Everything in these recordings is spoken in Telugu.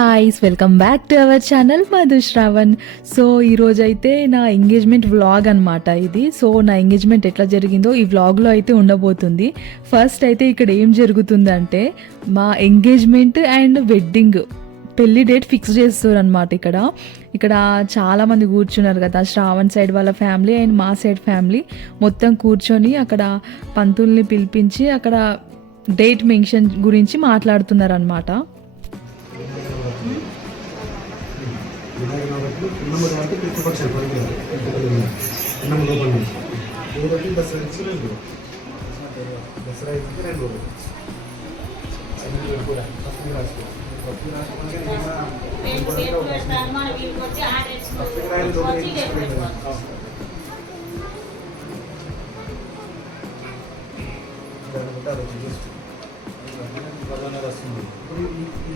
Guys, welcome back to our channel Madhu Shravan. So ఈరోజు అయితే నా ఎంగేజ్మెంట్ వ్లాగ్ అనమాట ఇది. సో నా ఎంగేజ్మెంట్ ఎట్లా జరిగిందో ఈ వ్లాగ్లో అయితే ఉండబోతుంది. ఫస్ట్ అయితే ఇక్కడ ఏం జరుగుతుందంటే మా ఎంగేజ్మెంట్ అండ్ వెడ్డింగ్ పెళ్లి డేట్ ఫిక్స్ చేస్తారు అనమాట. ఇక్కడ చాలామంది కూర్చున్నారు కదా, శ్రావణ్ సైడ్ వాళ్ళ ఫ్యామిలీ అండ్ మా సైడ్ ఫ్యామిలీ మొత్తం కూర్చొని అక్కడ పంతుల్ని పిలిపించి అక్కడ డేట్ మెన్షన్ గురించి మాట్లాడుతున్నారు అనమాట.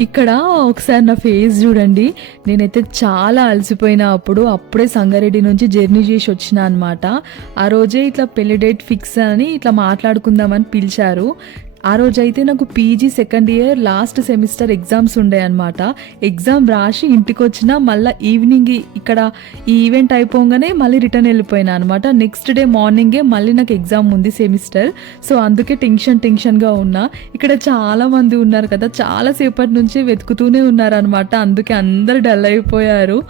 ఇక్కడ ఒకసారి నా ఫేస్ చూడండి, నేనైతే చాలా అలసిపోయినా. అప్పుడే సంగారెడ్డి నుంచి జర్నీ చేసి వచ్చిన అనమాట. ఆ రోజే ఇట్లా పెళ్లి డేట్ ఫిక్స్ అని ఇట్లా మాట్లాడుకుందామని పిలిచారు. ఆ రోజైతే నాకు PG second year last semester exams ఉండే అనమాట. ఎగ్జామ్ రాసి ఇంటికి వచ్చిన మళ్ళీ ఈవినింగ్ ఇక్కడ ఈ ఈవెంట్ అయిపోగానే మళ్ళీ రిటర్న్ వెళ్ళిపోయినా అనమాట. నెక్స్ట్ డే మార్నింగే మళ్ళీ నాకు ఎగ్జామ్ ఉంది సెమిస్టర్. సో అందుకే టెన్షన్గా ఉన్నా. ఇక్కడ చాలా మంది ఉన్నారు కదా, చాలాసేపటి నుంచి వెతుకుతూనే ఉన్నారనమాట. అందుకే అందరు డల్ అయిపోయారు.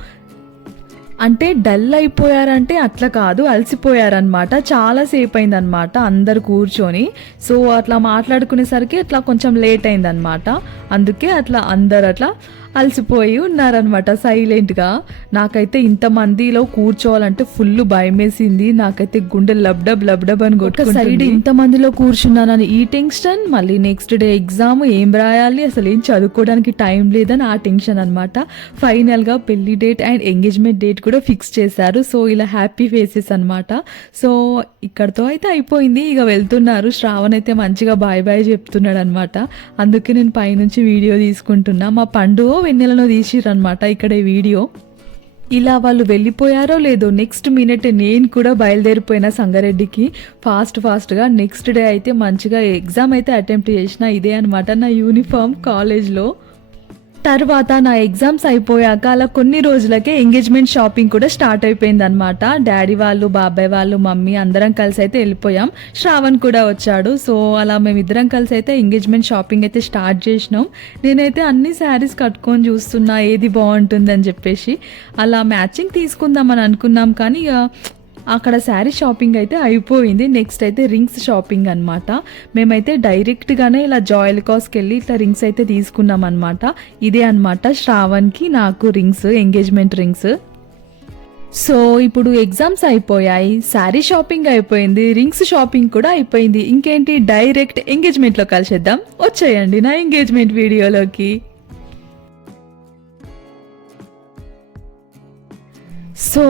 అంటే డల్ అయిపోయారంటే అట్లా కాదు, అలసిపోయారనమాట. చాలాసేపు అయిందనమాట అందరు కూర్చొని. సో అట్లా మాట్లాడుకునేసరికి అట్లా కొంచెం లేట్ అయిందనమాట. అందుకే అందరు అట్లా అలసిపోయి ఉన్నారనమాట సైలెంట్గా. నాకైతే ఇంతమందిలో కూర్చోవాలంటే ఫుల్ భయం వేసింది. నాకైతే గుండె లబ్డబ్ అని కొట్టుకుంటుంది. సైడ్ ఇంతమందిలో కూర్చున్నానని ఈ టెన్షన్, మళ్ళీ నెక్స్ట్ డే ఎగ్జామ్ ఏం రాయాలి, అసలు ఏం చదువుకోవడానికి టైం లేదని ఆ టెన్షన్ అనమాట. ఫైనల్గా పెళ్లి డేట్ అండ్ ఎంగేజ్మెంట్ డేట్ కూడా ఫిక్స్ చేశారు. సో ఇలా హ్యాపీ ఫేసెస్ అనమాట. సో ఇక్కడతో అయితే అయిపోయింది. ఇక వెళ్తున్నారు. శ్రావణ్ అయితే మంచిగా బాయ్ చెప్తున్నాడు అనమాట. అందుకే నేను పైనుంచి వీడియో తీసుకుంటున్నా. మా పండు వెన్నెలను తీసిరనమాట ఇక్కడ ఈ వీడియో. ఇలా వాళ్ళు వెళ్ళిపోయారో లేదో నెక్స్ట్ మినిట్ నేను కూడా బయలుదేరిపోయినా సంగారెడ్డికి ఫాస్ట్గా. నెక్స్ట్ డే అయితే మంచిగా ఎగ్జామ్ అయితే అటెంప్ట్ చేసిన. ఇదే అనమాట నా యూనిఫామ్ కాలేజ్లో. తర్వాత నా ఎగ్జామ్స్ అయిపోయాక అలా కొన్ని రోజులకే ఎంగేజ్మెంట్ షాపింగ్ కూడా స్టార్ట్ అయిపోయింది అనమాట. డాడీ వాళ్ళు, బాబాయ్ వాళ్ళు, మమ్మీ అందరం కలిసి అయితే వెళ్ళిపోయాం. శ్రావణ్ కూడా వచ్చాడు. సో అలా మేమిద్దరం కలిసి అయితే ఎంగేజ్మెంట్ షాపింగ్ అయితే స్టార్ట్ చేసినాం. నేనైతే అన్ని శారీస్ కట్టుకొని చూస్తున్నా ఏది బాగుంటుందని చెప్పేసి. అలా మ్యాచింగ్ తీసుకుందామని అనుకున్నాం, కానీ అక్కడ శారీ షాపింగ్ అయితే అయిపోయింది. నెక్స్ట్ అయితే రింగ్స్ షాపింగ్ అనమాట. మేమైతే డైరెక్ట్గానే ఇలా జాయిల్కాస్కి వెళ్ళి ఇట్లా రింగ్స్ అయితే తీసుకున్నాం అనమాట. ఇదే అనమాట శ్రావణ్కి నాకు రింగ్స్, ఎంగేజ్మెంట్ రింగ్స్. సో ఇప్పుడు ఎగ్జామ్స్ అయిపోయాయి, శారీ షాపింగ్ అయిపోయింది, రింగ్స్ షాపింగ్ కూడా అయిపోయింది. ఇంకేంటి, డైరెక్ట్ ఎంగేజ్మెంట్లో కలిసేద్దాం. వచ్చేయండి నా ఎంగేజ్మెంట్ వీడియోలోకి. సో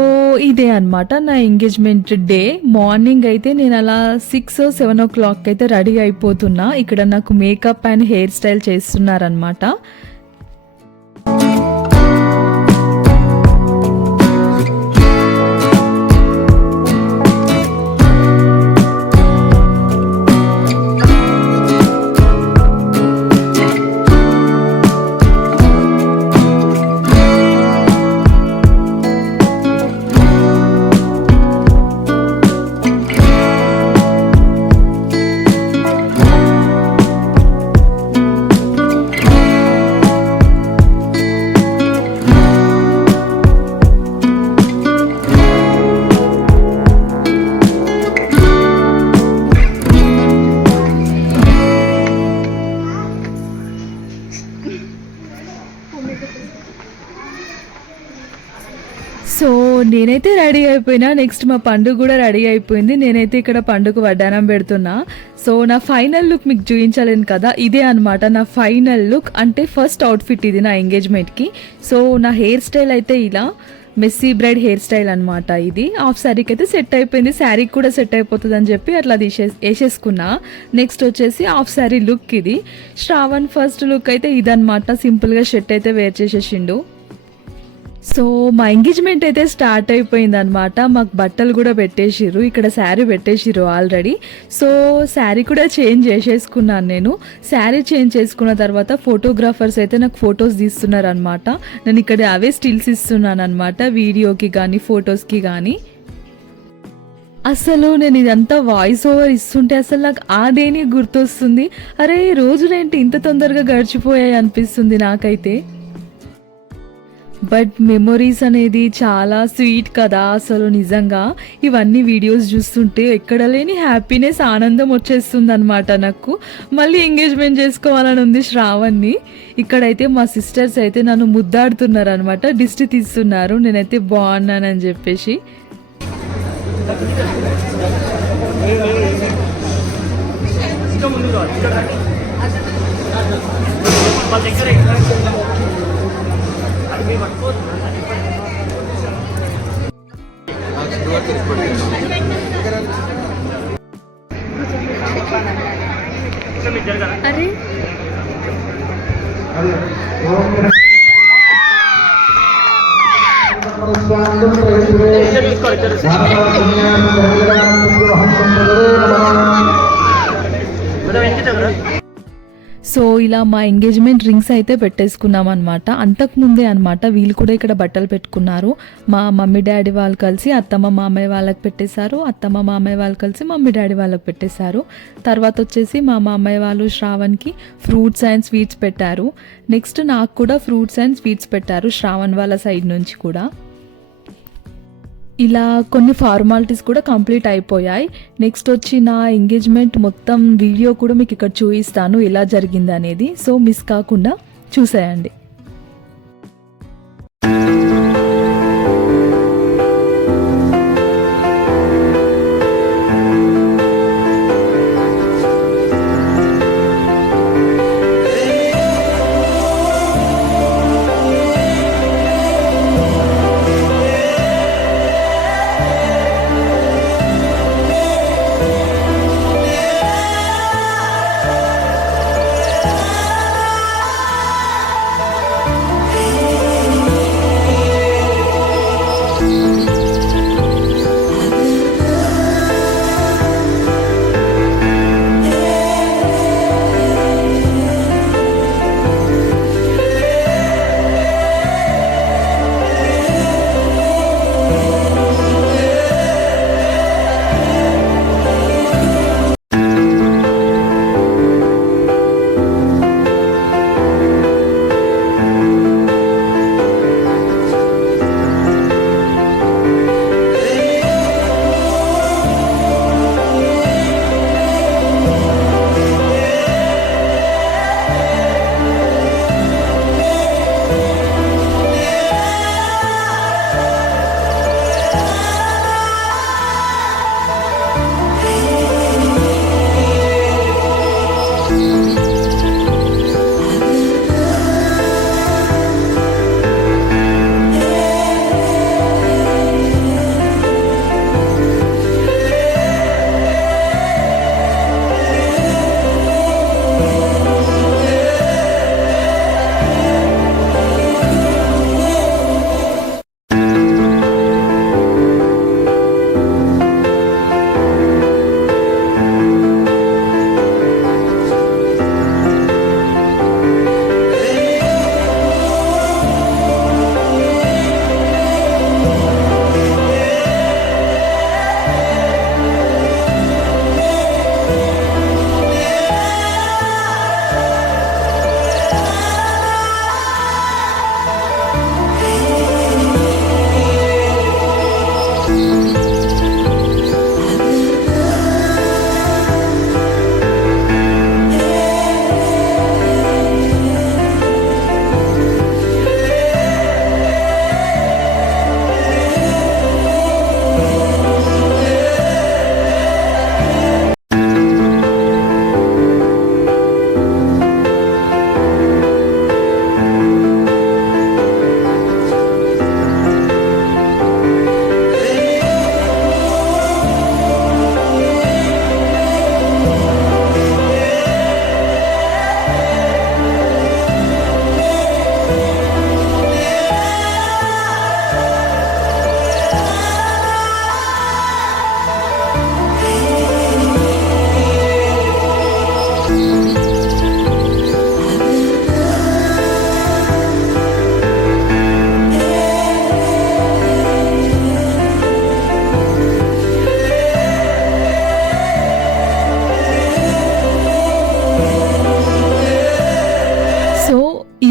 ఇదే అనమాట నా ఎంగేజ్మెంట్ డే. మార్నింగ్ అయితే నేను అలా 6-7 o'clock అయితే రెడీ అయిపోతున్నా. ఇక్కడ నాకు మేకప్ అండ్ హెయిర్ స్టైల్ చేస్తున్నారనమాట. సో నేనైతే రెడీ అయిపోయినా. నెక్స్ట్ మా పండుగ కూడా రెడీ అయిపోయింది. నేనైతే ఇక్కడ పండుగ వడ్డానం పెడుతున్నా. సో నా ఫైనల్ లుక్ మీకు చూపించలేను కదా, ఇదే అనమాట నా ఫైనల్ లుక్. అంటే ఫస్ట్ అవుట్ఫిట్ ఇది నా ఎంగేజ్మెంట్కి. సో నా హెయిర్ స్టైల్ అయితే ఇలా మెస్సీ బ్రైడ్ హెయిర్ స్టైల్ అనమాట. ఇది హాఫ్ శారీకి అయితే సెట్ అయిపోయింది. శారీకి కూడా సెట్ అయిపోతుంది అని చెప్పి అట్లా వేసేసుకున్నా. నెక్స్ట్ వచ్చేసి హాఫ్ శారీ లుక్ ఇది. శ్రావణ్ ఫస్ట్ లుక్ అయితే ఇదనమాట. సింపుల్గా షర్ట్ అయితే వేర్ చేసేసిండు. సో మా ఎంగేజ్మెంట్ అయితే స్టార్ట్ అయిపోయింది అనమాట. మాకు బట్టలు కూడా పెట్టేసిర్రు, ఇక్కడ శారీ పెట్టేసిర్రు ఆల్రెడీ. సో శారీ కూడా చేంజ్ చేసేసుకున్నాను నేను. శారీ చేంజ్ చేసుకున్న తర్వాత ఫోటోగ్రాఫర్స్ అయితే నాకు ఫొటోస్ తీస్తున్నారు అనమాట. నేను ఇక్కడ అవే స్టిల్స్ ఇస్తున్నాను అనమాట, వీడియోకి కానీ ఫొటోస్కి కానీ. అసలు నేను ఇదంతా వాయిస్ ఓవర్ ఇస్తుంటే అసలు నాకు ఆ దేని గుర్తొస్తుంది. అరే రోజులేంటి ఇంత తొందరగా గడిచిపోయాయి అనిపిస్తుంది నాకైతే. బట్ మెమొరీస్ అనేది చాలా స్వీట్ కదా అసలు నిజంగా. ఇవన్నీ వీడియోస్ చూస్తుంటే ఎక్కడ లేని హ్యాపీనెస్, ఆనందం వచ్చేస్తుంది అనమాట నాకు. మళ్ళీ ఎంగేజ్మెంట్ చేసుకోవాలని ఉంది శ్రావణ్ని. ఇక్కడైతే మా సిస్టర్స్ అయితే నన్ను ముద్దాడుతున్నారు అనమాట, దిష్టి తీస్తున్నారు నేనైతే బాగున్నానని చెప్పేసి. అరే సో ఇలా మా ఎంగేజ్మెంట్ రింగ్స్ అయితే పెట్టేసుకున్నాం అనమాట. అంతకుముందే అనమాట వీళ్ళు కూడా ఇక్కడ బట్టలు పెట్టుకున్నారు. మా మమ్మీ డాడీ వాళ్ళు కలిసి అత్తమ్మ మామయ్య వాళ్ళకి పెట్టేశారు, అత్తమ్మ మామయ్య వాళ్ళు కలిసి మమ్మీ డాడీ వాళ్ళకి పెట్టేశారు. తర్వాత వచ్చేసి మా మామయ్య వాళ్ళు శ్రావణ్కి ఫ్రూట్స్ అండ్ స్వీట్స్ పెట్టారు. నెక్స్ట్ నాకు కూడా ఫ్రూట్స్ అండ్ స్వీట్స్ పెట్టారు శ్రావణ్ వాళ్ళ సైడ్ నుంచి కూడా. ఇలా కొన్ని ఫార్మాలిటీస్ కూడా కంప్లీట్ అయిపోయాయి. నెక్స్ట్ వచ్చి నా ఎంగేజ్మెంట్ మొత్తం వీడియో కూడా మీకు ఇక్కడ చూపిస్తాను ఎలా జరిగింది అనేది. సో మిస్ కాకుండా చూసేయండి.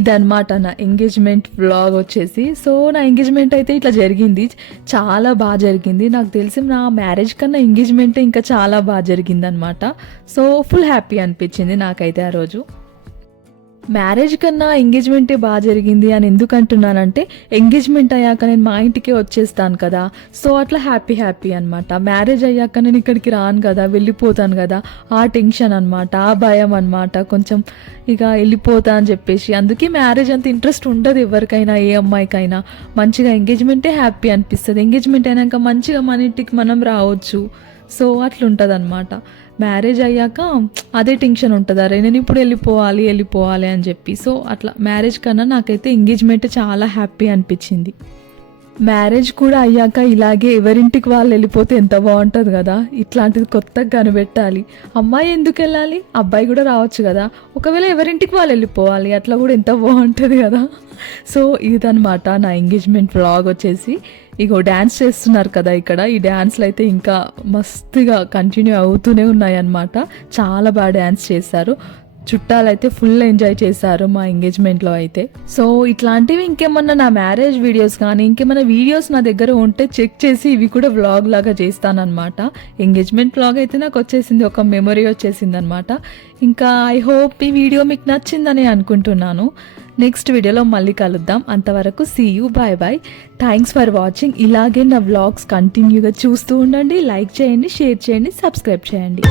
ఇదన్నమాట నా ఎంగేజ్మెంట్ వ్లాగ్ వచ్చేసి. సో నా ఎంగేజ్మెంట్ అయితే ఇట్లా జరిగింది, చాలా బాగా జరిగింది. నాకు తెలిసి నా మ్యారేజ్ కన్నా ఎంగేజ్మెంట్ ఇంకా చాలా బాగా జరిగింది అనమాట. సో ఫుల్ హ్యాపీ అనిపించింది నాకైతే ఆ రోజు. మ్యారేజ్ కన్నా ఎంగేజ్మెంటే బాగా జరిగింది అని ఎందుకు అంటున్నానంటే, ఎంగేజ్మెంట్ అయ్యాక నేను మా ఇంటికే వచ్చేస్తాను కదా, సో అట్లా హ్యాపీ అనమాట. మ్యారేజ్ అయ్యాక నేను ఇక్కడికి రాను కదా, వెళ్ళిపోతాను కదా, ఆ టెన్షన్ అనమాట, ఆ భయం అనమాట. కొంచెం ఇక వెళ్ళిపోతా అని చెప్పేసి, అందుకే మ్యారేజ్ అంత ఇంట్రెస్ట్ ఉండదు ఎవరికైనా, ఏ అమ్మాయికైనా. మంచిగా ఎంగేజ్మెంటే హ్యాపీ అనిపిస్తుంది. ఎంగేజ్మెంట్ అయినాక మంచిగా మన ఇంటికి మనం రావచ్చు. సో అట్లుంటుంది అనమాట. మ్యారేజ్ అయ్యాక అదే టెన్షన్ ఉంటుంది, అరే నేను ఇప్పుడు వెళ్ళిపోవాలి అని చెప్పి. సో అట్లా మ్యారేజ్ కన్నా నాకైతే ఎంగేజ్మెంట్ చాలా హ్యాపీ అనిపించింది. మ్యారేజ్ కూడా అయ్యాక ఇలాగే ఎవరింటికి వాళ్ళు వెళ్ళిపోతే ఎంత బాగుంటుంది కదా. ఇట్లాంటిది కొత్తగా కనిపెట్టాలి. అమ్మాయి ఎందుకు వెళ్ళాలి, అబ్బాయి కూడా రావచ్చు కదా. ఒకవేళ ఎవరింటికి వాళ్ళు వెళ్ళిపోవాలి, అట్లా కూడా ఎంత బాగుంటుంది కదా. సో ఇదనమాట నా ఎంగేజ్మెంట్ వ్లాగ్ వచ్చేసి. ఇగో డ్యాన్స్ చేస్తున్నారు కదా ఇక్కడ, ఈ డ్యాన్స్లు అయితే ఇంకా మస్తుగా కంటిన్యూ అవుతూనే ఉన్నాయి అన్నమాట. చాలా బాగా డ్యాన్స్ చేశారు. చుట్టాలైతే ఫుల్ ఎంజాయ్ చేశారు మా ఎంగేజ్మెంట్లో అయితే. సో ఇట్లాంటివి ఇంకేమన్నా నా మ్యారేజ్ వీడియోస్ కానీ ఇంకేమన్నా వీడియోస్ నా దగ్గర ఉంటే చెక్ చేసి ఇవి కూడా వ్లాగ్ లాగా చేస్తానన్నమాట. ఎంగేజ్మెంట్ వ్లాగ్ అయితే నాకు వచ్చేసింది, ఒక మెమొరీ వచ్చేసింది అనమాట. ఇంకా ఐ హోప్ ఈ వీడియో మీకు నచ్చిందని అనుకుంటున్నాను. నెక్స్ట్ వీడియోలో మళ్ళీ కలుద్దాం. అంతవరకు see you, bye bye. Thanks for watching. ఇలాగే నా వ్లాగ్స్ కంటిన్యూగా చూస్తూ ఉండండి. లైక్ చేయండి, షేర్ చేయండి, సబ్స్క్రైబ్ చేయండి.